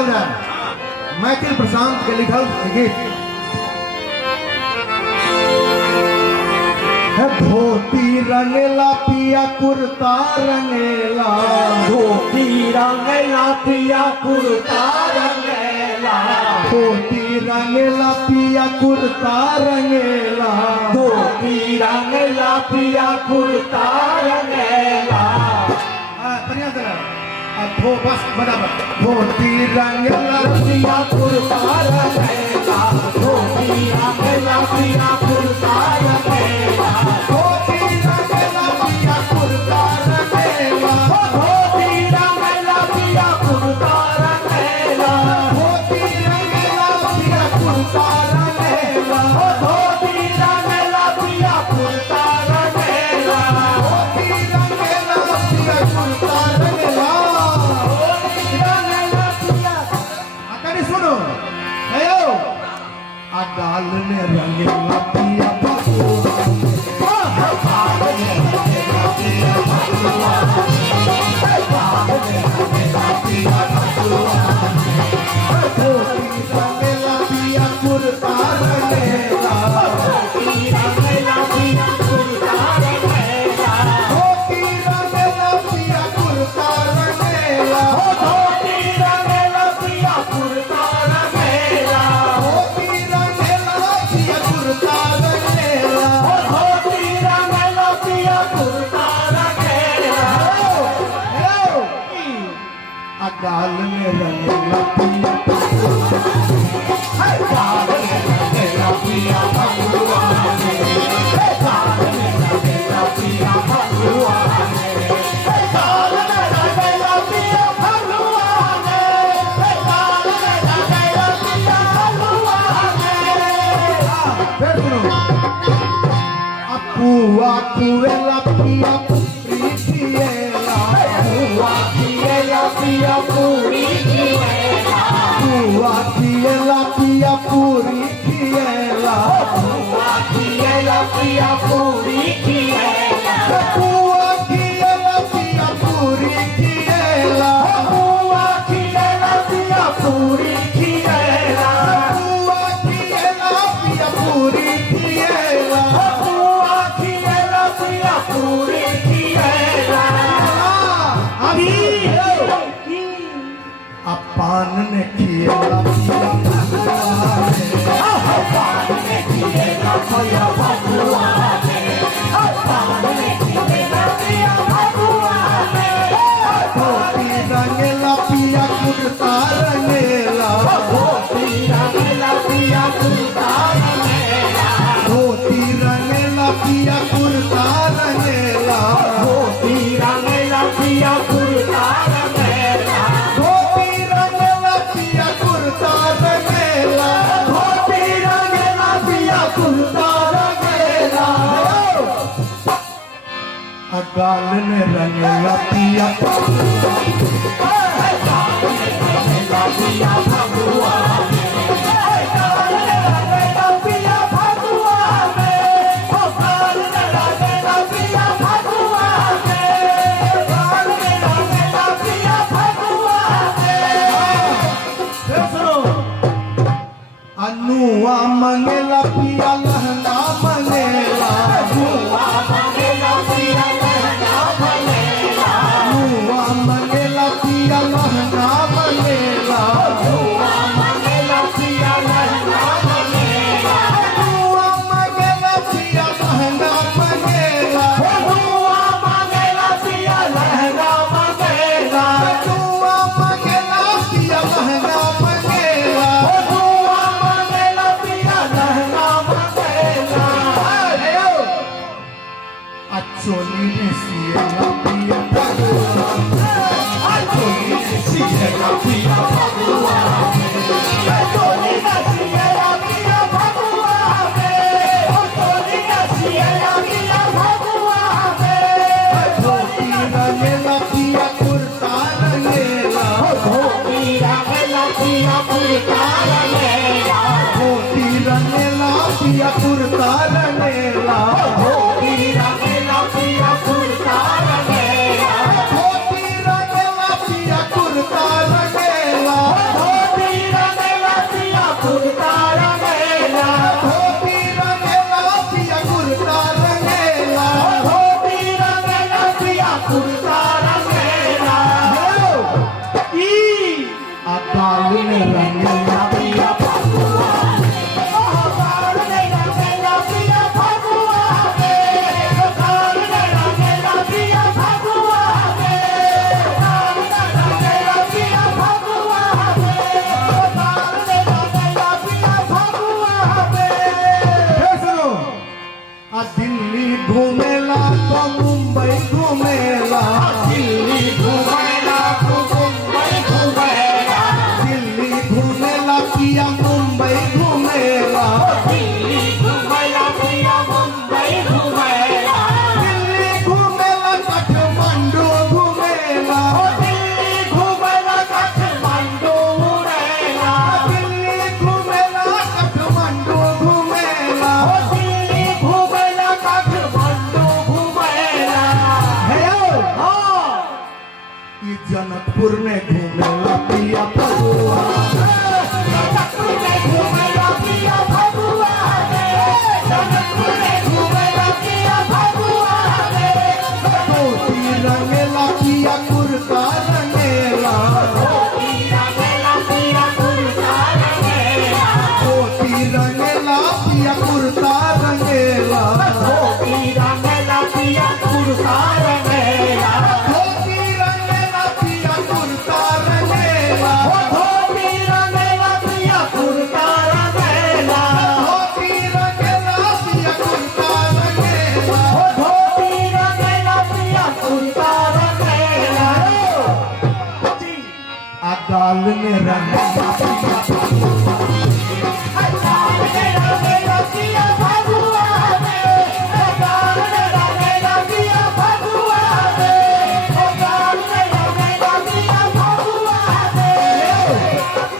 सुनल जाए मैथिल प्रशांत के लिखल गीत। धोती रंगेला पिया कुर्ता रंगेला, धोती रंगेला पिया कुर्ता रंगेला, धोती रंगेला पिया कुर्ता रंगेला, धोती रंगेला पिया कुर्ता रंगेला। बढ़िया चला धो बस बराबर। धोती रंगेला पिया कुर्ता रंगेला, धोती रंगेला पिया कुर्ता रंगेला, धोती रंगेला पिया कुर्ता रंगेला, धोती रंगेला पिया कुर्ता रंगेला, धोती रंगेला पिया कुर्ता रंगेला, धोती रंगेला पिया कुर्ता रंगेला, धोती रंगेला पिया कुर्ता रंगेला। आकारी सुनो अयो अगाल में रंगेला पिया भगवा, अगाल में रंगेला पिया भगवा, अगाल में रंगेला पिया भगवा, धोती रंगेला पिया कुर्ता रंगेला, धोती रंगेला पिया कुर्ता रंगेला, धोती रंगेला पिया कुर्ता रंगेला, धोती रंगेला पिया कुर्ता रंगेला, धोती रंगेला पिया कुर्ता रंगेला, धोती रंगेला पिया कुर्ता रंगेला। अगाल में रंगेला पिया अगाल में रंगेला पिया भगवा, अगाल में रंगेला पिया भगवा, अगाल में रंगेला पिया भगवा, अगाल में रंगेला पिया भगवा। फिर सुनो अपुआ कुएला पिया प्रीतिएला, हुआ पिएला पिया पूरी खिएला, अपुआ किएला पिया पूरी खिएला, हुआ पिएला पिया पूरी खिएला, अपुआ किएला पिया पूरी खिएला, हुआ खिएला पिया पूरी खिएला, अपुआ किएला पिया पूरी खिएला। हुआ खिएला पिया पूरी खिएला। अभी अपान ने खिएला पिया पान में खिएला पिया भगवा, पान में खिएला पिया भगवा, धोती रंगेला पिया कुर्ता रंगेला, धोती रंगेला पिया कुर्ता रंगेला, धोती रंगेला पिया कुर्ता रंगेला, धोती रंगेला पिया कुर्ता रंगेला, धोती रंगेला पिया कुर्ता रंगेला, धोती रंगेला पिया कुर्ता रंगेला। अगाल में रंगेला पिया रंगेला पिया भगवा, अगाल में रंगेला पिया भगवा, अगाल में रंगेला पिया भगवा, अगाल में रंगेला पिया भगवा। फिर सुनो अनुआ मंगेला पिया लहंगा मंगेला, हुआ मंगेला पिया लहंगा मंगेला, अनुआ मंगेला पिया लहंगा मंगेला, हुआ मंगेला पिया लहंगा मंगेला, अनुआ मंगेला पिया लहंगा मंगेला, हुआ मंगेला पिया लहंगा मंगेला, अनुआ मंगेला पिया लहंगा मंगेला। हुआ मंगेला पिया लहंगा मंगेला। चोली ने सिएला पिया भगवा, चोली ने सिएला पिया भगवा, चोली ने सिएला पिया भगवा, चोली ने सिएला पिया भगवा, धोती रंगेला पिया कुर्ता रंगेला, धोती रंगेला पिया कुर्ता रंगेला, धोती रंगेला पिया कुर्ता रंगेला, धोती रंगेला पिया कुर्ता रंगेला, धोती रंगेला पिया कुर्ता रंगेला, जनकपुर में घूमेला पिया फगुआ जनकपुर में घूमेला पिया फगुआ रे जनकपुर में घूमेला पिया फगुआ रे धोती रंगेला पिया कुर्ता रंगेला धोती रंगेला पिया कुर्ता रंगेला धोती रंगेला पिया कुर्ता रंगेला धोती रंगेला पिया कुर्ता रंगेला धोती रंगेला पिया कुर्ता रंगेला धोती रंगेला पिया कुर्ता रंगेला धोती रंगेला पिया कुर्ता रंगेला धोती रंगेला पिया कुर्ता रंगेला आ गाल में रंगेला पिया